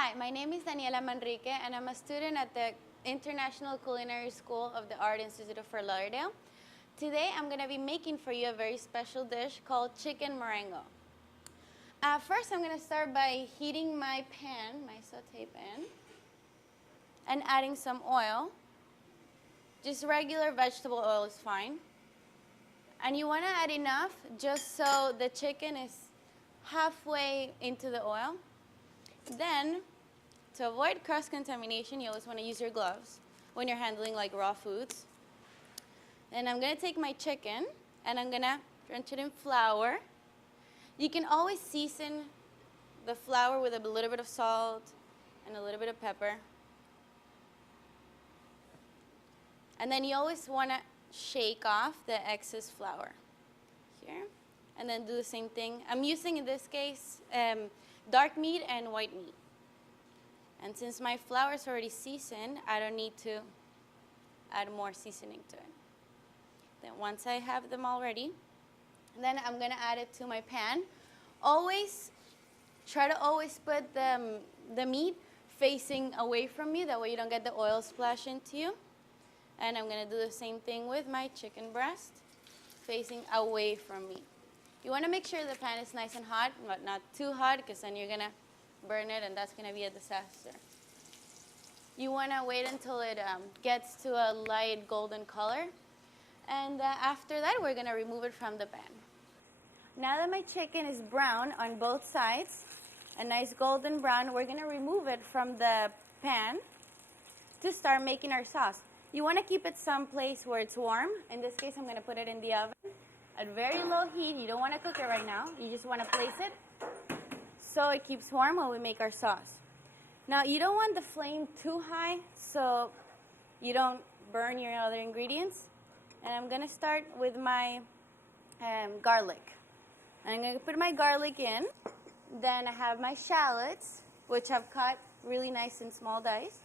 Hi, my name is Daniela Manrique, and I'm a student at the International Culinary School of the Art Institute of Fort Lauderdale. Today, I'm going to be making for you a very special dish called chicken morengo. First, I'm going to start by heating my pan, my saute pan, and adding some oil. Just regular vegetable oil is fine. And you want to add enough just so the chicken is halfway into the oil. Then, to avoid cross-contamination, you always want to use your gloves when you're handling like raw foods. Then I'm going to take my chicken and I'm going to drench it in flour. You can always season the flour with a little bit of salt and a little bit of pepper. And then you always want to shake off the excess flour here. And then do the same thing. I'm using, in this case, dark meat and white meat. And since my flour is already seasoned, I don't need to add more seasoning to it. Then once I have them all ready, then I'm going to add it to my pan. Try to always put the meat facing away from you. That way you don't get the oil splash into you. And I'm going to do the same thing with my chicken breast, facing away from me. You want to make sure the pan is nice and hot, but not too hot, because then you're going to burn it, and that's going to be a disaster. You want to wait until it gets to a light golden color. And after that, we're going to remove it from the pan. Now that my chicken is brown on both sides, a nice golden brown, we're going to remove it from the pan to start making our sauce. You want to keep it someplace where it's warm. In this case, I'm going to put it in the oven at very low heat. You don't want to cook it right now. You just want to place it so it keeps warm while we make our sauce. Now, you don't want the flame too high so you don't burn your other ingredients. And I'm going to start with my garlic. And I'm going to put my garlic in. Then I have my shallots, which I've cut really nice and small dice.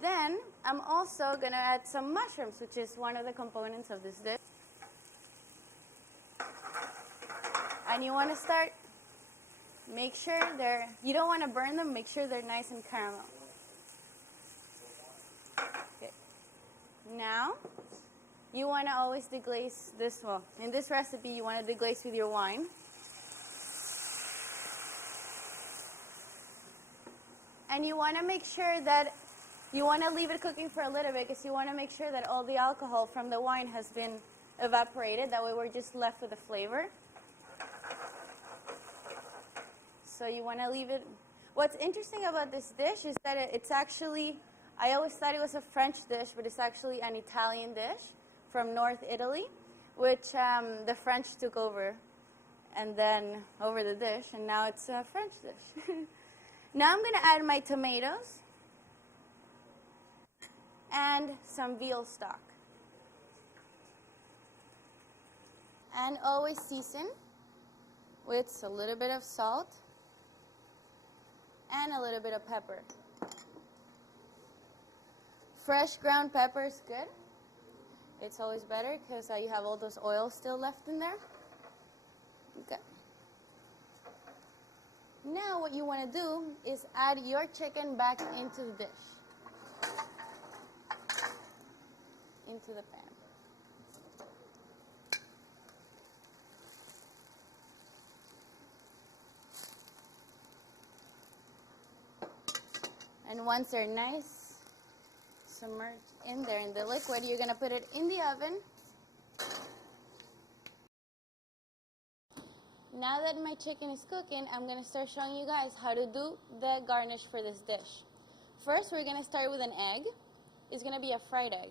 Then I'm also going to add some mushrooms, which is one of the components of this dish. And you want to start, make sure you don't want to burn them, make sure they're nice and caramel. Okay. Now, you want to always deglaze this, well, in this recipe, you want to deglaze with your wine. And you want to make sure that you want to leave it cooking for a little bit, because you want to make sure that all the alcohol from the wine has been evaporated. That way we're just left with the flavor. So you want to leave it. What's interesting about this dish is that it's actually, I always thought it was a French dish, but it's actually an Italian dish from North Italy, which the French took over and then over the dish, and now it's a French dish. Now I'm going to add my tomatoes and some veal stock. And always season with a little bit of salt and a little bit of pepper. Fresh ground pepper is good. It's always better because you have all those oils still left in there. Okay. Now what you want to do is add your chicken back into the dish, into the pan. And once they're nice, submerged in there in the liquid, you're going to put it in the oven. Now that my chicken is cooking, I'm going to start showing you guys how to do the garnish for this dish. First, we're going to start with an egg. It's going to be a fried egg.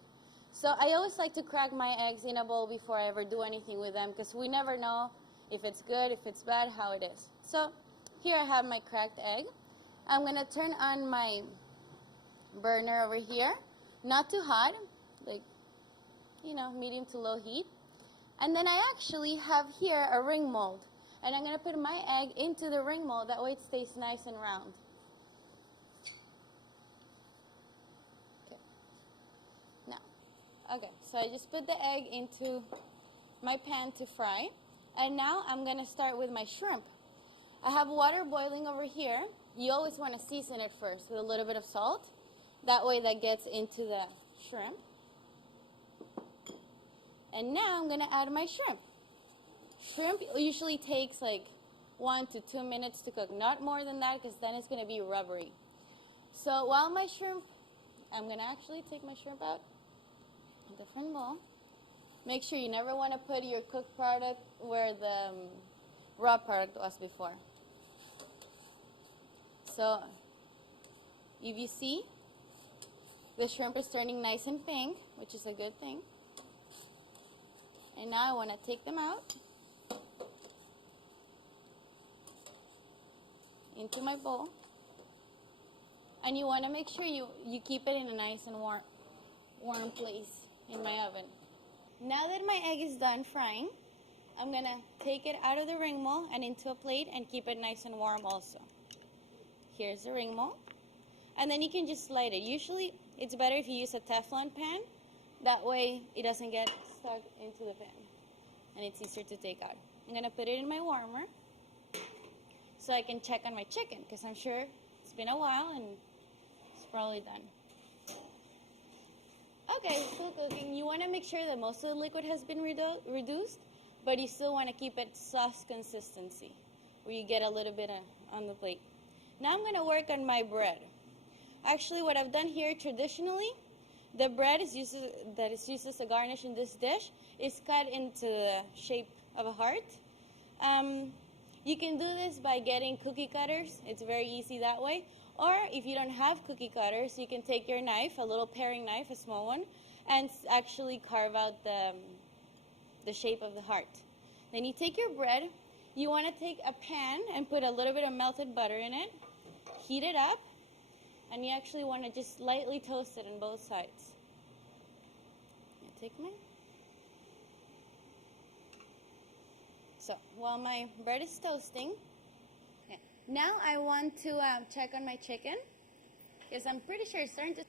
So I always like to crack my eggs in a bowl before I ever do anything with them, because we never know if it's good, if it's bad, how it is. So here I have my cracked egg. I'm going to turn on my burner over here. Not too hot, like, medium to low heat. And then I actually have here a ring mold. And I'm going to put my egg into the ring mold. That way it stays nice and round. Okay. Now, okay, so I just put the egg into my pan to fry. And now I'm going to start with my shrimp. I have water boiling over here. You always want to season it first with a little bit of salt. That way that gets into the shrimp. And now I'm going to add my shrimp. Shrimp usually takes like 1 to 2 minutes to cook, not more than that, because then it's going to be rubbery. So while my shrimp, I'm going to actually take my shrimp out in a different bowl. Make sure you never want to put your cooked product where the raw product was before. So if you see, the shrimp is turning nice and pink, which is a good thing. And now I want to take them out into my bowl. And you want to make sure you keep it in a nice and warm place in my oven. Now that my egg is done frying, I'm going to take it out of the ring mold and into a plate and keep it nice and warm also. Here's the ring mold. And then you can just slide it. Usually it's better if you use a Teflon pan. That way it doesn't get stuck into the pan and it's easier to take out. I'm going to put it in my warmer so I can check on my chicken, because I'm sure it's been a while and it's probably done. Okay, still cooking. You want to make sure that most of the liquid has been reduced, but you still want to keep it sauce consistency where you get a little bit on the plate. Now I'm going to work on my bread. Actually, what I've done here traditionally, the bread that is used as a garnish in this dish is cut into the shape of a heart. You can do this by getting cookie cutters. It's very easy that way. Or if you don't have cookie cutters, you can take your knife, a little paring knife, a small one, and actually carve out the shape of the heart. Then you take your bread. You want to take a pan and put a little bit of melted butter in it. Heat it up. And you actually want to just lightly toast it on both sides. I take mine. So while my bread is toasting, now I want to check on my chicken, because I'm pretty sure it's starting to.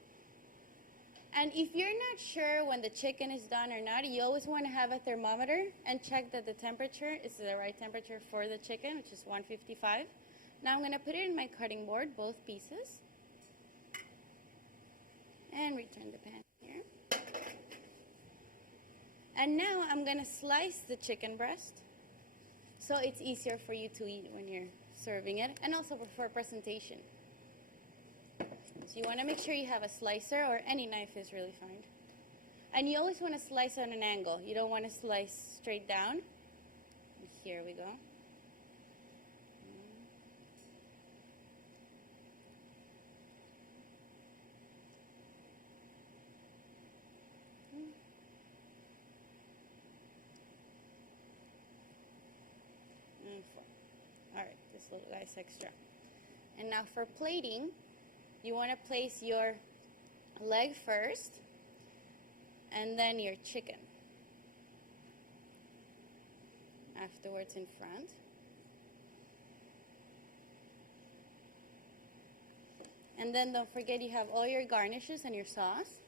And if you're not sure when the chicken is done or not, you always want to have a thermometer and check that the temperature is the right temperature for the chicken, which is 155. Now I'm going to put it in my cutting board, both pieces. And return the pan here. And now I'm going to slice the chicken breast so it's easier for you to eat when you're serving it, and also for presentation. So you want to make sure you have a slicer, or any knife is really fine. And you always want to slice on an angle. You don't want to slice straight down. And here we go. Alright, this little guy's extra. And now for plating, you want to place your leg first and then your chicken afterwards in front. And then don't forget you have all your garnishes and your sauce.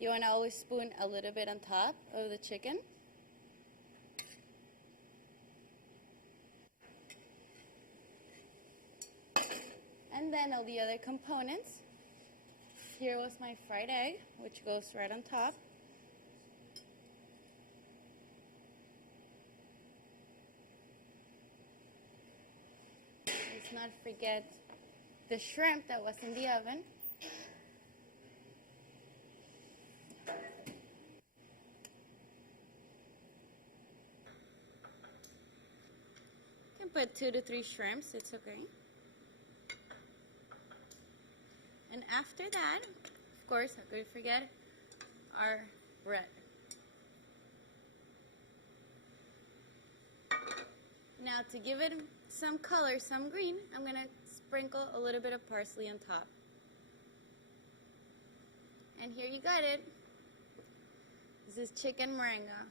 You want to always spoon a little bit on top of the chicken. And then all the other components. Here was my fried egg, which goes right on top. Let's not forget the shrimp that was in the oven. You can put 2 to 3 shrimps, it's okay. And after that, of course, how could we forget our bread. Now to give it some color, some green, I'm going to sprinkle a little bit of parsley on top. And here you got it. This is chicken moringa.